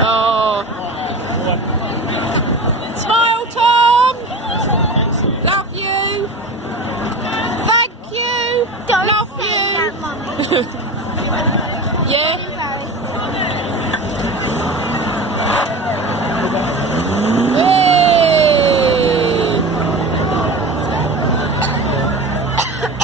Oh. Smile, Tom. Love you. Thank you. Don't Love say you. that, Mummy. Yeah.